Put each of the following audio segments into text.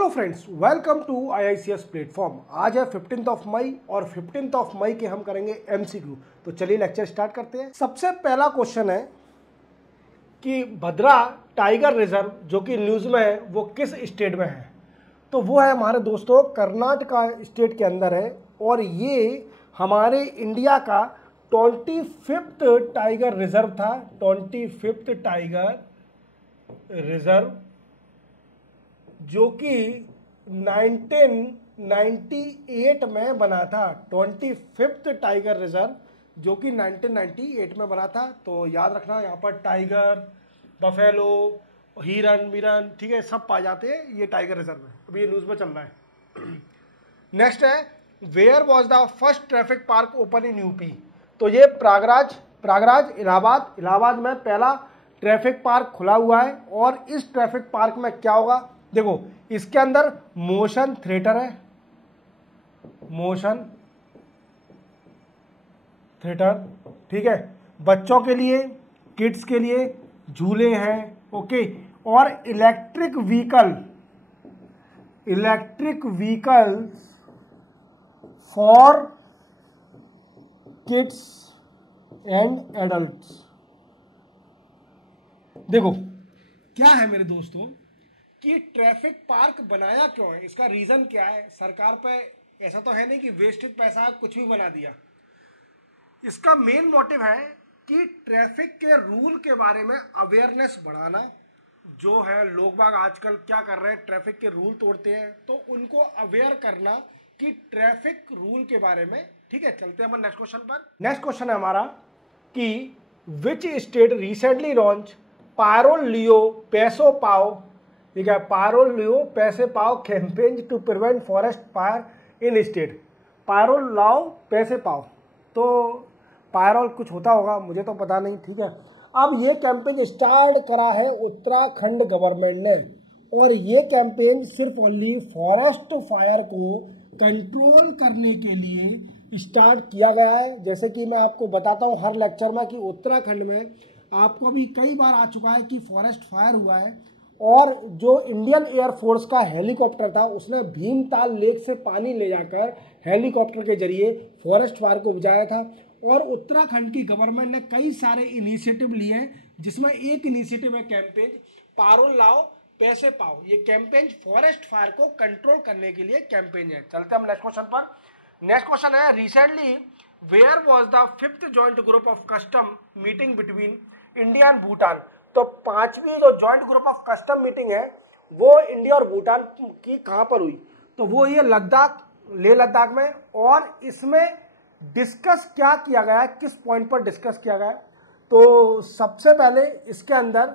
Hello friends, welcome to IICS platform. आज है 15 of May और 15 ऑफ मई के हम करेंगे MCQ। तो चलिए लेक्चर स्टार्ट करते हैं। सबसे पहला क्वेश्चन है कि भद्रा टाइगर रिजर्व जो कि न्यूज़ में है वो किस स्टेट में है। तो वो है हमारे दोस्तों कर्नाटका स्टेट के अंदर है और ये हमारे इंडिया का 25वां टाइगर रिजर्व था। 25वां टाइगर रिजर्व जो कि 1998 में बना था। 25वां टाइगर रिजर्व जो कि 1998 में बना था। तो याद रखना, यहाँ पर टाइगर, बफेलो, हिरन मिरन, ठीक है, सब पाए जाते हैं। ये टाइगर रिजर्व है, अभी ये न्यूज़ में चल रहा है। नेक्स्ट है, where was the first traffic park open in UP. तो ये प्रयागराज इलाहाबाद में पहला ट्रैफिक पार्क खुला हुआ है। और इस ट्रैफिक पार्क में क्या होगा, देखो इसके अंदर मोशन थिएटर है, मोशन थिएटर, ठीक है, बच्चों के लिए, किड्स के लिए झूले हैं, ओके। और electric vehicle for kids and adults. देखो क्या है मेरे दोस्तों कि ट्रैफिक पार्क बनाया क्यों है, इसका रीजन क्या है। सरकार पे ऐसा तो है नहीं कि वेस्टेज पैसा कुछ भी बना दिया। इसका मेन मोटिव है कि ट्रैफिक के रूल के बारे में अवेयरनेस बढ़ाना। जो है लोग बाग आजकल क्या कर रहे हैं, ट्रैफिक के रूल तोड़ते हैं, तो उनको अवेयर करना कि ट्रैफिक रूल के बारे में। ठीक है, चलते हैं हम नेक्स्ट क्वेश्चन पर। नेक्स्ट क्वेश्चन है हमारा कि विच स्टेट रिसेंटली लॉन्च पारोल लियो पैसो पाओ, ठीक है, पारोल लियो पैसे पाओ campaign to prevent forest fire in state. पारोल लाओ पैसे पाओ, तो पायरोल कुछ होता होगा, मुझे तो पता नहीं, ठीक है। अब ये कैंपेन स्टार्ट करा है उत्तराखंड गवर्नमेंट ने और ये कैंपेन सिर्फ ओनली फॉरेस्ट फायर को कंट्रोल करने के लिए स्टार्ट किया गया है। जैसे कि मैं आपको बताता हूँ हर लेक्चर में कि उत्तराखंड में आपको अभी कई बार आ चुका है कि फॉरेस्ट फायर हुआ है और जो इंडियन एयरफोर्स का हेलीकॉप्टर था उसने भीमताल लेक से पानी ले जाकर हेलीकॉप्टर के जरिए फॉरेस्ट फायर को बुझाया था। और उत्तराखंड की गवर्नमेंट ने कई सारे इनिशिएटिव लिए हैं, जिसमें एक इनिशिएटिव है कैंपेन पारोल लाओ पैसे पाओ। ये कैंपेन फॉरेस्ट फायर को कंट्रोल करने के लिए कैंपेन है। चलते हम नेक्स्ट क्वेश्चन पर। नेक्स्ट क्वेश्चन है, recently where was the 5th joint group of custom meeting between India and Bhutan. तो 5वीं जो joint group of custom meeting है वो इंडिया और भूटान की कहां पर हुई। तो वो ये लेह लद्दाख में। और इसमें डिस्कस क्या किया गया है, किस पॉइंट पर डिस्कस किया गया है। तो सबसे पहले इसके अंदर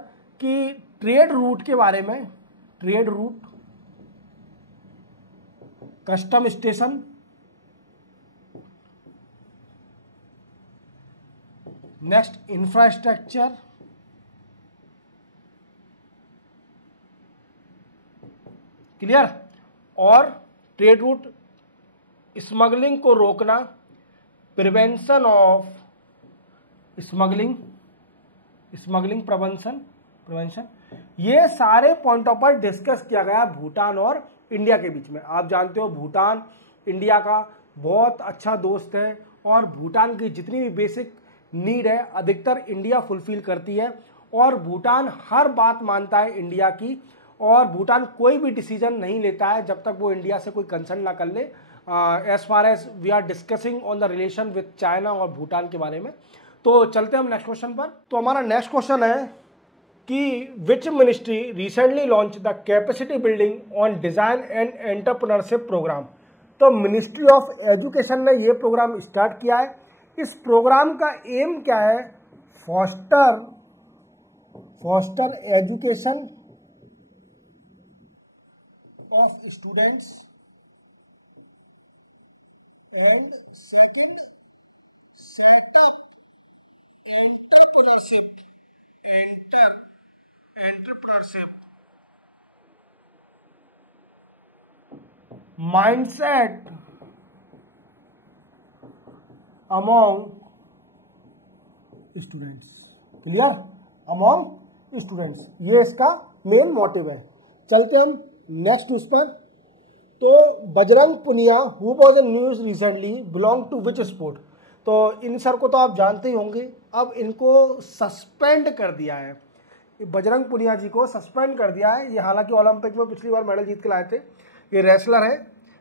कि ट्रेड रूट के बारे में, trade route, custom station, next infrastructure, clear, और ट्रेड रूट, स्मगलिंग को रोकना, प्रिवेंशन ऑफ स्मगलिंग प्रिवेंशन, ये सारे पॉइंटों पर डिस्कस किया गया भूटान और इंडिया के बीच में। आप जानते हो भूटान इंडिया का बहुत अच्छा दोस्त है और भूटान की जितनी भी बेसिक नीड है अधिकतर इंडिया फुलफिल करती है और भूटान हर बात मानता है इंडिया की। और भूटान कोई भी डिसीजन नहीं लेता है जब तक वो इंडिया से कोई कंसर्न ना कर ले। As far as we are discussing on the relation with China और भूटान के बारे में। तो चलते हैं हम नेक्स्ट क्वेश्चन पर। तो हमारा नेक्स्ट क्वेश्चन है कि which ministry recently launch the capacity building on design and entrepreneurship programme. तो मिनिस्ट्री ऑफ एजुकेशन ने ये प्रोग्राम स्टार्ट किया है। इस प्रोग्राम का एम क्या है, foster education of students and second setup entrepreneurship mindset among students. Clear, among students, ये इसका मेन मोटिव है। चलते हम नेक्स्ट न्यूज पर, तो Bajrang Punia who was in news recently belong to which sport. तो इन सर को तो आप जानते ही होंगे, अब इनको सस्पेंड कर दिया है, बजरंग पुनिया जी को सस्पेंड कर दिया है। ये हालांकि ओलंपिक में पिछली बार मेडल जीत के लाए थे। ये रेसलर है,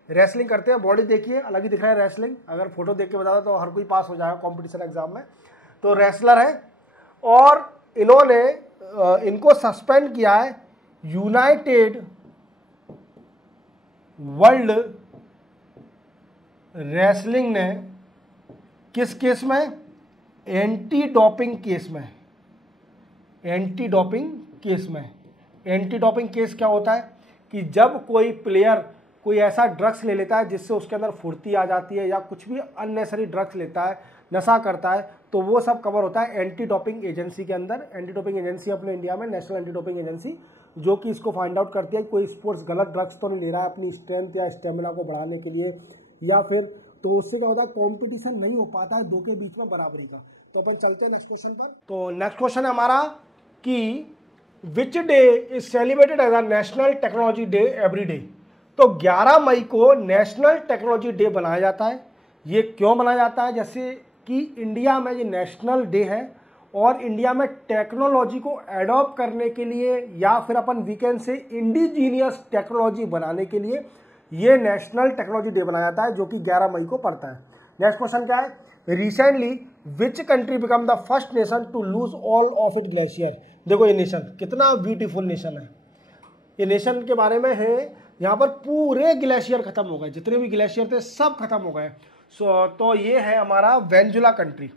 रेसलिंग करते हैं, बॉडी देखिए अलग ही दिख रहा है रेसलिंग, अगर फोटो देख के बता तो हर कोई पास हो जाएगा कंपटीशन एग्जाम में। तो रेसलर है और इन्होंने इनको सस्पेंड किया है यूनाइटेड वर्ल्ड रेसलिंग ने। किस केस में? एंटी डोपिंग केस में। एंटी डोपिंग केस में। एंटी डोपिंग केस क्या होता है कि जब कोई प्लेयर कोई ऐसा ड्रग्स ले लेता है जिससे उसके अंदर फुर्ती आ जाती है या कुछ भी अननेसेसरी ड्रग्स लेता है, नशा करता है, तो वो सब कवर होता है एंटी डोपिंग एजेंसी के अंदर। एंटी डोपिंग एजेंसी अपने इंडिया में नेशनल एंटी डोपिंग एजेंसी, जो कि इसको फाइंड आउट करती है कोई स्पोर्ट्स गलत ड्रग्स तो नहीं ले रहा है अपनी स्ट्रेंथ या स्टेमिना को बढ़ाने के लिए, या फिर तो उससे क्या होता है कॉम्पिटिशन नहीं हो पाता है दो के बीच में बराबरी का। तो अपन चलते हैं नेक्स्ट क्वेश्चन पर। तो नेक्स्ट क्वेश्चन है हमारा कि which day is celebrated as a national technology day every day. तो 11 मई को नेशनल टेक्नोलॉजी डे बनाया जाता है। ये क्यों बनाया जाता है? जैसे कि इंडिया में ये नेशनल डे है और इंडिया में टेक्नोलॉजी को एडॉप्ट करने के लिए या फिर अपन वीकेंड से इंडिजीनियस टेक्नोलॉजी बनाने के लिए ये नेशनल टेक्नोलॉजी डे बनाया जाता है, जो कि 11 मई को पड़ता है। नेक्स्ट क्वेश्चन क्या है? Recently which country become the first nation to lose all of it glacier. देखो ये नेशन कितना ब्यूटीफुल नेशन है। ये नेशन के बारे में है, यहाँ पर पूरे ग्लेशियर खत्म हो गए, जितने भी ग्लेशियर थे सब खत्म हो गए। तो ये है हमारा वेनेजुला कंट्री।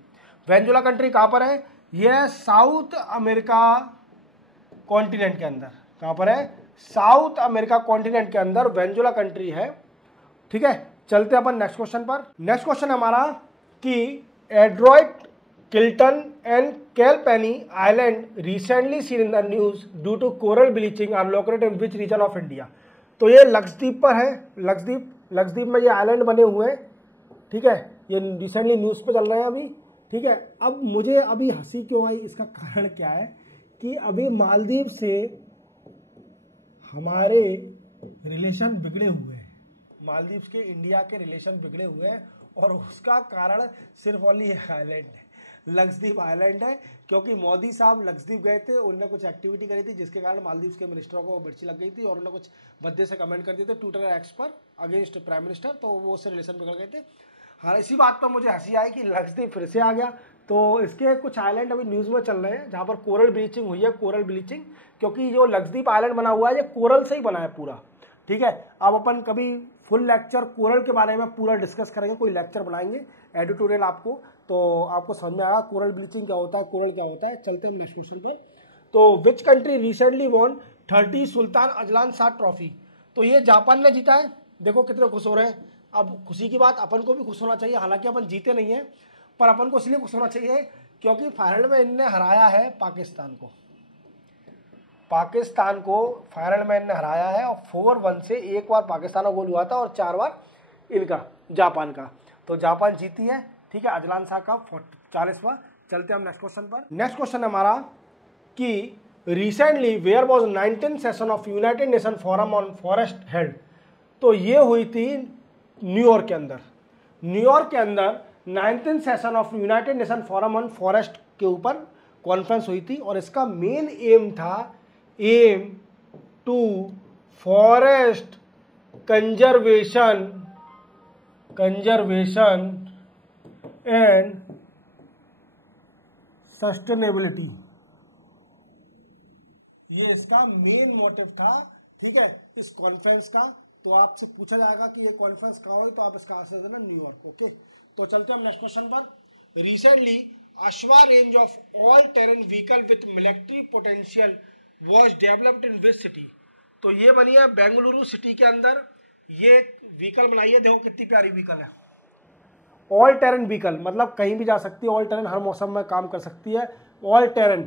वेनेजुला कंट्री कहाँ पर है? ये है साउथ अमेरिका कॉन्टिनेंट के अंदर। कहाँ पर है? साउथ अमेरिका कॉन्टिनेंट के अंदर वेनेजुला कंट्री है। ठीक है, चलते हैं अपन नेक्स्ट क्वेश्चन पर। नेक्स्ट क्वेश्चन हमारा कि Andrott Kiltan and Kalpeni island recently seen in the news due to coral bleaching are located in which region of India. तो ये लक्षद्वीप पर है। लक्षद्वीप में ये आइलैंड बने हुए हैं। ठीक है, ये रिसेंटली न्यूज़ पे चल रहे हैं अभी। ठीक है, अब मुझे अभी हंसी क्यों आई, इसका कारण क्या है कि अभी मालदीव से हमारे रिलेशन बिगड़े हुए हैं, मालदीव के इंडिया के रिलेशन बिगड़े हुए हैं और उसका कारण सिर्फ ओनली आइलैंड है, लक्षद्वीप आइलैंड है। क्योंकि मोदी साहब लक्षद्वीप गए थे, उन्होंने कुछ एक्टिविटी करी थी जिसके कारण मालदीव के मिनिस्टरों को मिर्ची लग गई थी और उन्होंने कुछ भद्दे से कमेंट कर दिए थे ट्विटर एक्स पर अगेंस्ट प्राइम मिनिस्टर, तो वो उससे रिलेशन बिगड़ गए थे। हाँ, इसी बात पर मुझे हंसी आई कि लक्षद्वीप फिर से आ गया। तो इसके कुछ आइलैंड अभी न्यूज़ में चल रहे हैं जहाँ पर कोरल ब्लीचिंग हुई है, कोरल ब्लीचिंग, क्योंकि जो लक्षद्वीप आइलैंड बना हुआ है ये कोरल से ही बना है पूरा। ठीक है, अब अपन कभी फुल लेक्चर कोरल के बारे में पूरा डिस्कस करेंगे, कोई लेक्चर बनाएंगे एडिटोरियल आपको, तो आपको समझ में आएगा कोरल ब्लीचिंग क्या होता है, कोरल क्या होता है। चलते हैं नेक्स्ट क्वेश्चन पर। तो which country recently von 30 Sultan Azlan Shah trophy. तो ये जापान ने जीता है। देखो कितने खुश हो रहे हैं। अब खुशी की बात, अपन को भी खुश होना चाहिए, हालांकि अपन जीते नहीं हैं पर अपन को इसलिए खुश होना चाहिए क्योंकि फाइनल में इनने हराया है पाकिस्तान को। पाकिस्तान को फाइनल में इनने हराया है और 4-1 से, एक बार पाकिस्तान का गोल हुआ था और 4 बार इनका जापान का, तो जापान जीती है। ठीक है, अजलान शाह का 40वां। चलते हैं हम नेक्स्ट क्वेश्चन पर। नेक्स्ट क्वेश्चन हमारा कि recently where was 19th session of united nation forum on forest held. तो ये हुई थी न्यूयॉर्क के अंदर। न्यूयॉर्क के अंदर 19th session of united nation forum on forest के ऊपर कॉन्फ्रेंस हुई थी और इसका मेन एम था to forest conservation and sustainability. ये इसका मेन मोटिव था। ठीक है, इस कॉन्फ्रेंस का। तो आपसे पूछा जाएगा कि ये कॉन्फ्रेंस कहाँ हुई, तो आप इसका आंसर देना न्यूयॉर्क। ओके, तो चलते हैं हम नेक्स्ट क्वेश्चन पर। Recently Ashwa range of all terrain vehicle with military potential was developed in which city. तो ये बनी है बेंगलुरु सिटी के अंदर। ये व्हीकल बनाई है, देखो कितनी प्यारी व्हीकल है। ऑल टेरेन व्हीकल मतलब कहीं भी जा सकती है, ऑल टेरेन हर मौसम में काम कर सकती है, ऑल टेरेन।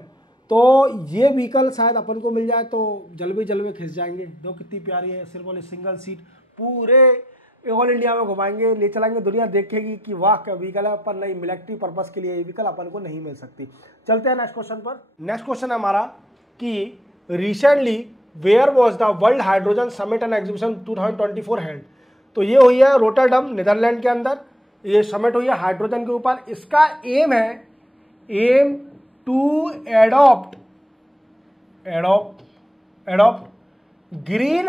तो ये व्हीकल शायद अपन को मिल जाए तो जलवे खिंच जाएंगे। देखो कितनी प्यारी है, सिर्फ वाली सिंगल सीट, पूरे ऑल इंडिया में घुमाएंगे, ले चलाएंगे, दुनिया देखेगी कि वाह क्या व्हीकल है। पर नहीं, मिलिट्री पर्पस के लिए ये व्हीकल अपन को नहीं मिल सकती। चलते हैं नेक्स्ट क्वेश्चन पर। नेक्स्ट क्वेश्चन है हमारा कि recently where was the world hydrogen summit and exhibition 2024 held. तो ये हुई है रोटरडम नीदरलैंड के अंदर, ये समिट हुई है हाइड्रोजन के ऊपर। इसका एम है to adopt green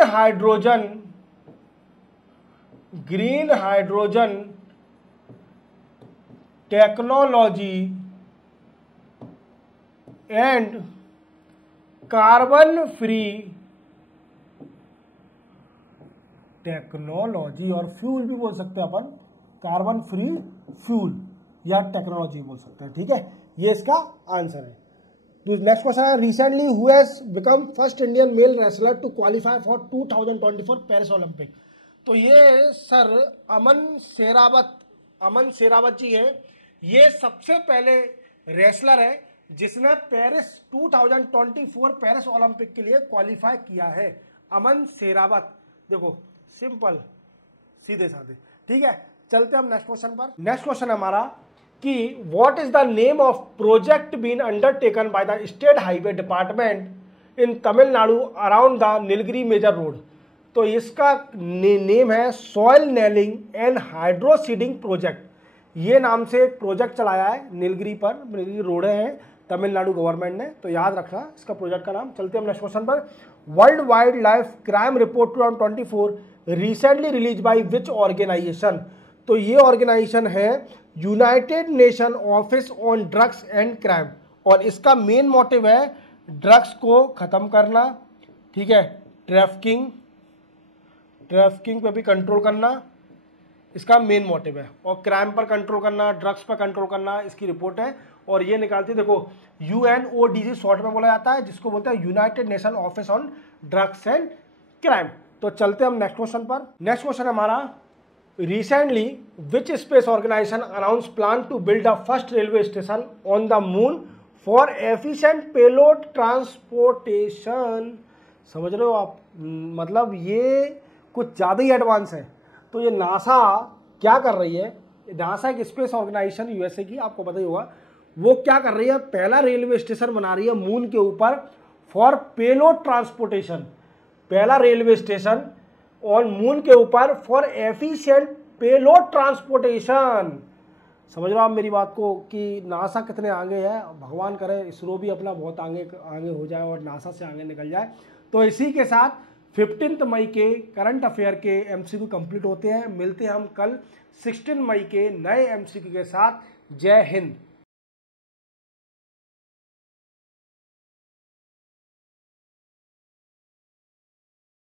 hydrogen technology and carbon free technology, और फ्यूल भी बोल सकते हैं अपन, कार्बन फ्री फ्यूल या टेक्नोलॉजी बोल सकते हैं, ठीक है। ये इसका आंसर है। तो नेक्स्ट क्वेश्चन है, recently who has become first Indian male wrestler to qualify for 2024 Paris Olympic. तो ये सर अमन शेरावत जी हैं। ये सबसे पहले रेसलर है जिसने पेरिस 2024 पेरिस ओलंपिक के लिए क्वालिफाई किया है, अमन शेरावत। देखो सिंपल, सीधे साधे, ठीक है। चलते हम नेक्स्ट क्वेश्चन पर। नेक्स्ट क्वेश्चन है हमारा कि what is the name of project been undertaken by the state highway department in Tamil Nadu around the Nilgiri major road. तो इसका नेम है soil nailing and hydroseeding project. ये नाम से एक प्रोजेक्ट चलाया है नीलगिरी पर, नीलगिरी रोड है तमिलनाडु गवर्नमेंट ने, तो याद रखना इसका प्रोजेक्ट का नाम। चलते हम नेक्स्ट क्वेश्चन पर। World wild life crime report 2024 recently release by which organisation. तो ये ऑर्गेनाइजेशन है united nation office on drugs and crime, और इसका मेन मोटिव है ड्रग्स को खत्म करना, ठीक है, ट्रैफिकिंग पे भी कंट्रोल करना इसका मेन मोटिव है, और क्राइम पर कंट्रोल करना, ड्रग्स पर कंट्रोल करना इसकी रिपोर्ट है। और ये निकालती है, देखो UNODC शॉर्ट में बोला जाता है, जिसको बोलते हैं united nation office on drugs and crime. तो चलते हम नेक्स्ट क्वेश्चन पर। नेक्स्ट क्वेश्चन हमारा, recently which space organisation announce plan to build the first railway station on the moon for efficient payload transportation. समझ रहे हो आप, मतलब ये कुछ ज़्यादा ही एडवांस है। तो ये नासा क्या कर रही है, नासा एक स्पेस ऑर्गेनाइजेशन USA की, आपको पता ही होगा, वो क्या कर रही है, पहला रेलवे स्टेशन बना रही है मून के ऊपर फॉर पेलोड ट्रांसपोर्टेशन। पहला रेलवे स्टेशन ऑन मून के ऊपर फॉर एफिशिएंट पेलोड ट्रांसपोर्टेशन। समझ रहे हो आप मेरी बात को कि नासा कितने आगे है। भगवान करे इसरो भी अपना बहुत आगे हो जाए और नासा से आगे निकल जाए। तो इसी के साथ 15 मई के करंट अफेयर के MCQ कंप्लीट होते हैं। मिलते हैं हम कल 16 मई के नए MCQ के साथ। जय हिंद।